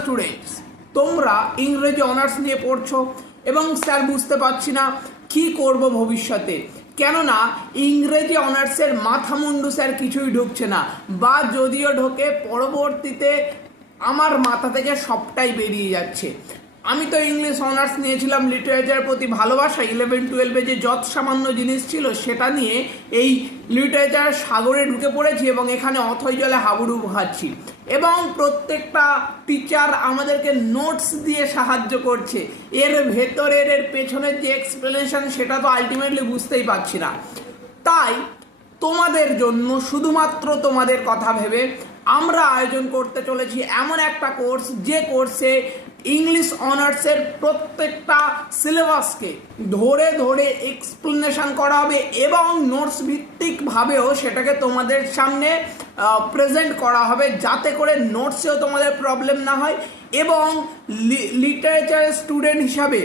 Students, তোমরা ইংরেজি honours নিয়ে পড়ছো এবং স্যার বুঝতে পারছি না কি করব ভবিষ্যতে, কেননা ইংরেজি অনার্সের মাথামুন্ডু স্যার কিছুই ঢুকছে না, বা যদিও ঢোকে পরবর্তীতে আমার মাথা থেকে সবটাই বেরিয়ে যাচ্ছে। আমি তো ইংলিশ অনার্স নিয়েছিলাম, লিটারেচারের প্রতি ভালোবাসা 11-12 যে যত সামান্য জিনিস ছিল সেটা নিয়ে এই লিটারেচার সাগরে ঢুকে পড়েছি এবং এখানে অথই জলে হাবুডুবু খাচ্ছি। এবং প্রত্যেকটা টিচার আমাদেরকে নোটস দিয়ে সাহায্য করছে, এর ভেতরের এর পেছনের যে এক্সপ্লেনেশন সেটা তো আলটিমেটলি বুঝতেই পারছি না। তাই তোমাদের জন্য, শুধুমাত্র তোমাদের কথা ভেবে আমরা আয়োজন করতে চলেছি এমন একটা কোর্স, যে কোর্সে ইংলিশ অনার্সের প্রত্যেকটা সিলেবাসকে ধরে ধরে এক্সপ্লেনেশন করা হবে এবং নোটস ভিত্তিকভাবেও সেটাকে তোমাদের সামনে প্রেজেন্ট করা হবে, যাতে করে নোটসেও তোমাদের প্রবলেম না হয়। এবং লিটারেচারের স্টুডেন্ট হিসাবে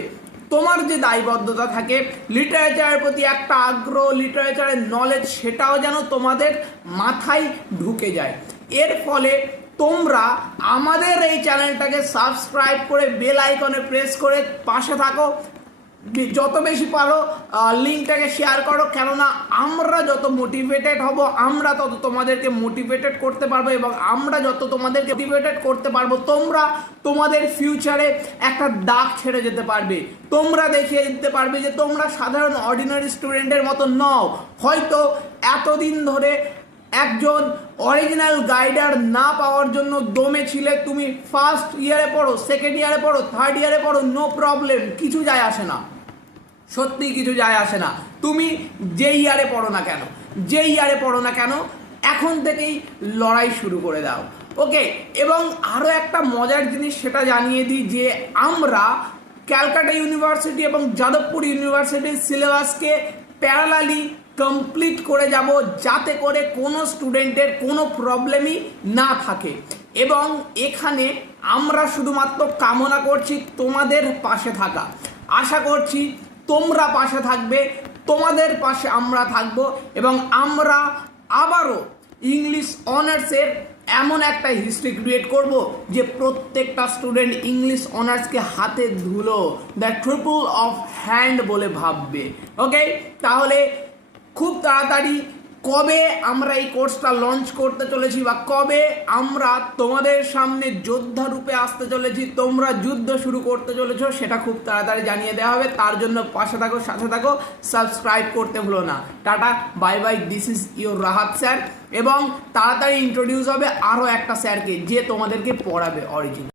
তোমার যে দায়বদ্ধতা থাকে, লিটারেচারের প্রতি একটা আগ্রহ, লিটারেচারের নলেজ, সেটাও যেন তোমাদের মাথায় ঢুকে যায়। এর ফলে তোমরা আমাদের এই চ্যানেলটাকে সাবস্ক্রাইব করে বেল আইকনে প্রেস করে পাশে থাকো, যত বেশি পারো লিঙ্কটাকে শেয়ার করো, কেননা আমরা যত মোটিভেটেড হব আমরা তত তোমাদেরকে মোটিভেটেড করতে পারবো, এবং আমরা যত তোমাদেরকে মোটিভেটেড করতে পারবো তোমরা তোমাদের ফিউচারে একটা দাগ ছেড়ে যেতে পারবে। তোমরা দেখিয়ে দিতে পারবে যে তোমরা সাধারণ অর্ডিনারি স্টুডেন্টের মতো নও। হয়তো এতদিন ধরে একজন অরিজিনাল গাইডার না পাওয়ার জন্য দমে ছিলে, তুমি ফার্স্ট ইয়ারে পড়ো, সেকেন্ড ইয়ারে পড়ো, থার্ড ইয়ারে পড়ো, নো প্রবলেম, কিছু যায় আসে না, সত্যি কিছু যায় আসে না। তুমি যেই ইয়ারে পড়ো না কেন এখন থেকেই লড়াই শুরু করে দাও, ওকে। এবং আরও একটা মজার জিনিস সেটা জানিয়ে দিই যে আমরা ক্যালকাটা ইউনিভার্সিটি এবং যাদবপুর ইউনিভার্সিটির সিলেবাসকে প্যারালালি কমপ্লিট করে যাব, যাতে করে কোনো স্টুডেন্টের কোনো প্রবলেমই না থাকে। এবং এখানে আমরা শুধুমাত্র কামনা করছি তোমাদের পাশে থাকা, আশা করছি তোমরা পাশে থাকবে, তোমাদের পাশে আমরা থাকব, এবং আমরা আবারও ইংলিশ অনার্সের এমন একটা হিস্ট্রি ক্রিয়েট করব যে প্রত্যেকটা স্টুডেন্ট ইংলিশ অনার্সকে হাতে ধুলো, দ্য ট্রিপল অফ হ্যান্ড বলে ভাববে, ওকে। তাহলে খুব তাড়াতাড়ি কবে আমরা এই কোর্সটা লঞ্চ করতে চলেছি, বা কবে আমরা তোমাদের সামনে যোদ্ধা রূপে আসতে চলেছি, তোমরা যুদ্ধ শুরু করতে চলেছো, সেটা খুব তাড়াতাড়ি জানিয়ে দেওয়া হবে। তার জন্য পাশে থাকো, সাথে থাকো, সাবস্ক্রাইব করতে ভুলো না। Tata, bye bye, this is your Rahat sir. এবং তাড়াতাড়ি ইন্ট্রোডিউস হবে আরও একটা স্যারকে, যে তোমাদেরকে পড়াবে অরিজিনাল।